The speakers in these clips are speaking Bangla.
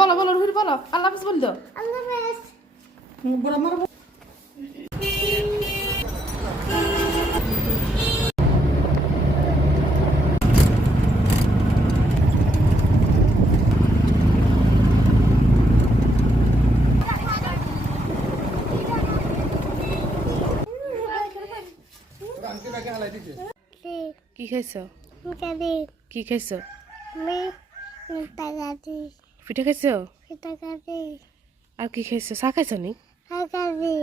বলো বলো রুহির বলো। আল্লাহ হাফিজ বল কি খাইছ? কি খাইছ? পিঠা খাইছ? আর কি খাইছ? চাহ খাইছ নি? টাকাদি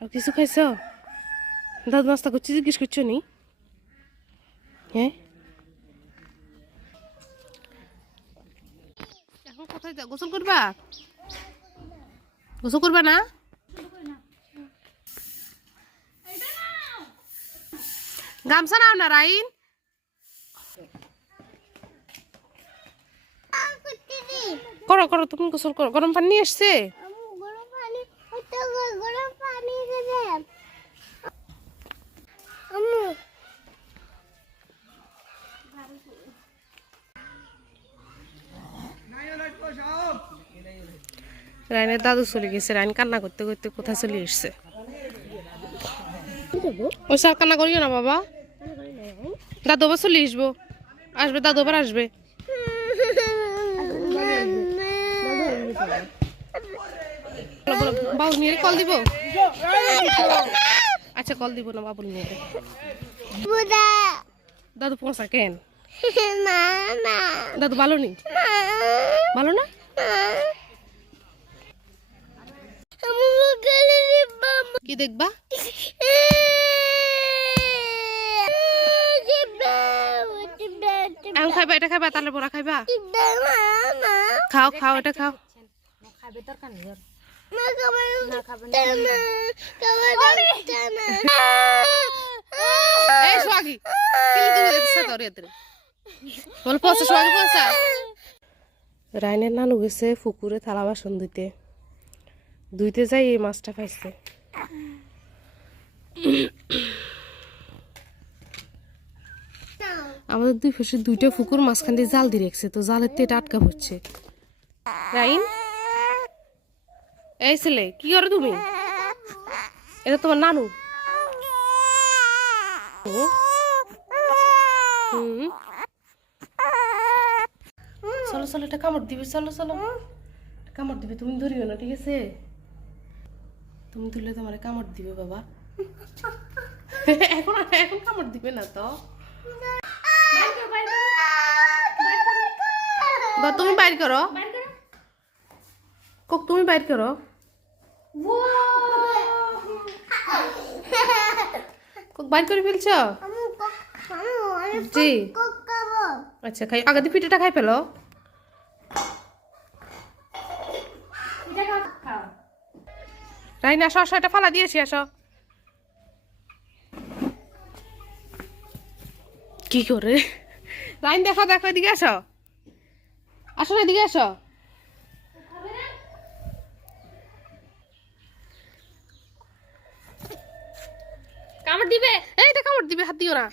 আর কিছু খাইছ? দাদু নাস্তা করছি জিজ্ঞেস করছ নি? হ্যাঁ এখন কোথায় গোসল করবা? গোসল করবা না? গামছা নাও না রাইন। করো করো, তুমি গোসল করো। গরম পানি আসছে? রাইনের দাদু চলে গেছে। রাইন কান্না করতে করতে কোথায় চলে এসছে? ওই স্যার কান্না করিও না, বাবা। দাদু আবার চলে আসব। আসবে, দাদু আবার আসবে। বাবু নিয়ে কল দিব? আচ্ছা কল দিব না বাবুল নিয়ে বুদা। দাদু পৌঁছা কেন? না না দাদু ভালো নি ভালো না? কি দেখবা? এখন খাইবা এটা খাইবা তাহলে বড়া খাইবা? খাও খাও এটা খাও। মা খাবার না দিতে রাইনের নানু গেছে পুকুরে থালা বাসন ধুইতে। ধুইতে যাই এই মাছটা পাইছে। আমাদের দুই পাশে দুইটা পুকুর মাঝখান দিয়ে জাল দিয়ে রেখেছে তো জালের তো এটা আটকা পড়ছে। রাইন? এই ছেলে কি করো তুমি? এটা তোমার নানু। চলো চলো এটা কামড় দিবে চলো চলো। কামড় দিবে তুমি ধরিও না ঠিক আছে? তুমি ধরলে তোমার কামড় দিবে বাবা। এখন এখন কামড় দিবে না তো। বা তুমি বাইর করো। কক তুমি বাইর করো। বাইর করে ফেলছো? জি। আচ্ছা খাই। আগে দিয়ে পিঠাটা খাই ফেলো। রাইনা আসো আসো এটা ফালা দিয়েছি আসো। কি করে? রাইন দেখো দেখো এদিকে আসো। আসো না, এদিকে আসো। কামড় দিবে? এইটা কামড় দিবে হাত দিও না।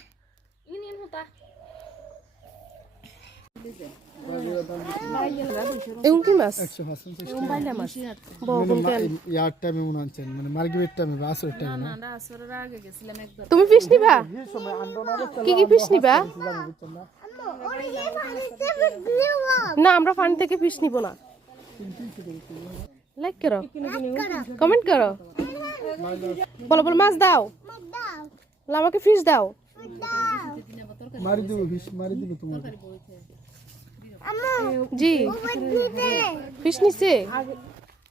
এগুলো কি মাছ? একশো হাসিন বাইলা মাছ। বউ কেন ইয়ার টাইমে মনে আনছেন মানে মার্কেটের টাইমে বা আসরের টাইমে না তুমি ফিশ নিবা? কি কি ফিশ নিবা? না আমরা পানি থেকে ফিশ নিব না। লাইক করো। কমেন্ট করো। বলো বলো মাছ দাও। আমাকে ফিস দাও। মারি দিব ফিস মারি দিব তোমার আম্মু জি। ফিস ফিশ নিছে?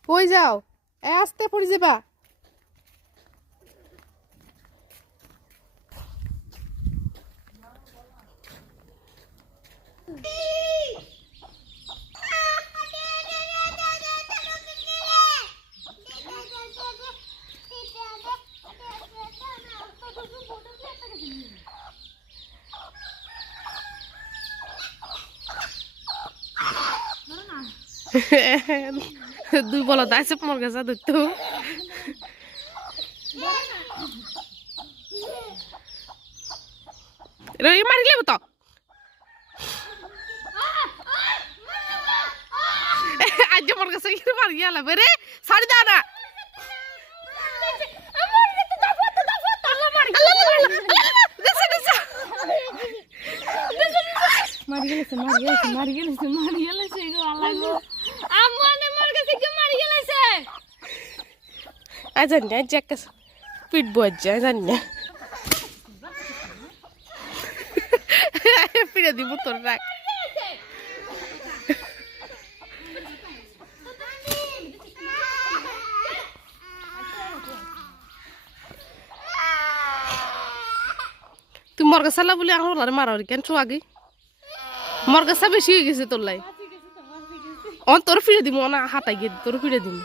কই যাও? এ আস্তে পড়ে যাবা। দুই বলদ আছে তোমার কাছে ধরতো মারিলে তো আজ আমার কাছে কি মার গেল বেরে সারি দাও না মারি গেলেছে মারি গেলেছে মারি গেলেছে মারি গেলেছে গো আল্লাহ গো আম্মু আমার কাছে কি মারি গেলেছে আজ জানি আজ একটা পিট বজ যায়, জানি না। পিড়ে দিব তোর রাখ তুই মরগাছালা বলে আমার মারার কেন চো আগে মরগাছা বেশি হয়ে গেছে তোর লাই। অন তোর ফিরে দিব না হাতাই গিয়ে তোর ফিরে দিব